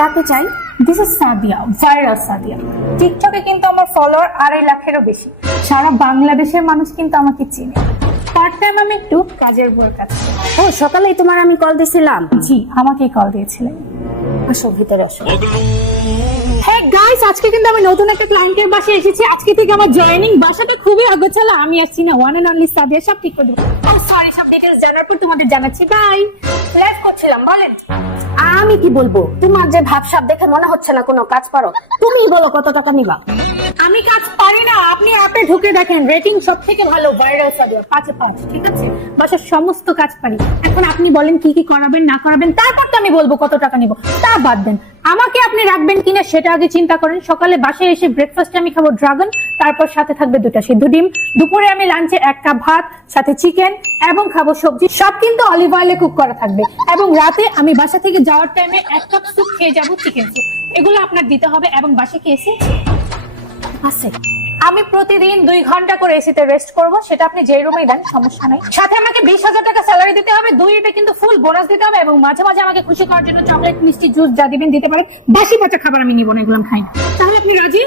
কাকে চাই? This is Sadia, viral Sadia. টিকটকে কিন্তু আমার ফলোয়ার 2.5 লাখেরও বেশি। সারা বাংলাদেশের মানুষ কিন্তু আমাকে চিনে। পার্ট টাইম আমি একটু কাজের বউয়ের কাছে। ও সকালেই তোমার আমি কল দিছিলাম। জি, আমাকেই কল দিয়েছিলেন। আসো ভিতরে আসো। হ্যাঁ গাইস, আজকে কিন্তু আমি নতুন একটা ক্লায়েন্টের বাসায় এসেছি। আজকে থেকে আমার জয়েনিং। বাসাটা খুবই অগোছালো। আমি আসছি না, ওয়ান এন্ড অনলি সাদিয়া সব ঠিক করে দেবো। ও সরি, সব ডিটেইলস জানার পর তোমাদের জানাচ্ছি। বাই। লাইভ করছিলাম, বলেন। আমি কি বলবো, তোমার যে ভাবসাব দেখে মনে হচ্ছে না কোনো কাজ পারো। তুমি বলো কত টাকা নিবা? আমি কাজ পারি না, আপনি অ্যাপে ঢুকে দেখেন, রেটিং সব থেকে ভালো ভাইরাল সাদিয়া, 5 এ 5। ঠিক আছে, বাসার সমস্ত কাজ পারি। এখন আপনি বলেন কি কি করাবেন না করাবেন, তারপর তো আমি বলবো কত টাকা নিব। তা বাদ দেন, আমাকে আপনি রাখবেন কিনা সেটা আগে চিন্তা করেন। সকালে বাসায় এসে ব্রেকফাস্টে আমি খাবো ড্রাগন, তারপর সাথে থাকবে 2টা সিদ্ধ ডিম। দুপুরে আমি লাঞ্চে 1 কাপ ভাত, সাথে চিকেন এবং খাবো সবজি, সব কিন্তু অলিভ অয়েলে কুক করা থাকবে। এবং রাতে আমি বাসা থেকে যাওয়ার টাইমে 1 কাপ স্যুপ খেয়ে যাবো, চিকেন স্যুপ। এগুলো আপনার দিতে হবে। এবং বাসায় কি এসে আছে? আমি প্রতিদিন 2 ঘন্টা করে এসিতে রেস্ট করব, সেটা আপনি যে রুমেই দেন সমস্যা নাই। সাথে আমাকে 20,000 টাকা স্যালারি দিতে হবে, 2 এটা কিন্তু ফুল বোনাস দিতে হবে। এবং মাঝে মাঝে আমাকে খুশি করার জন্য চকলেট, মিষ্টি, জুস যা দিবেন দিতে পারেন। বাসি পচা খাবার আমি নিব না, এগুলো খাই না। তাহলে আপনি রাজি?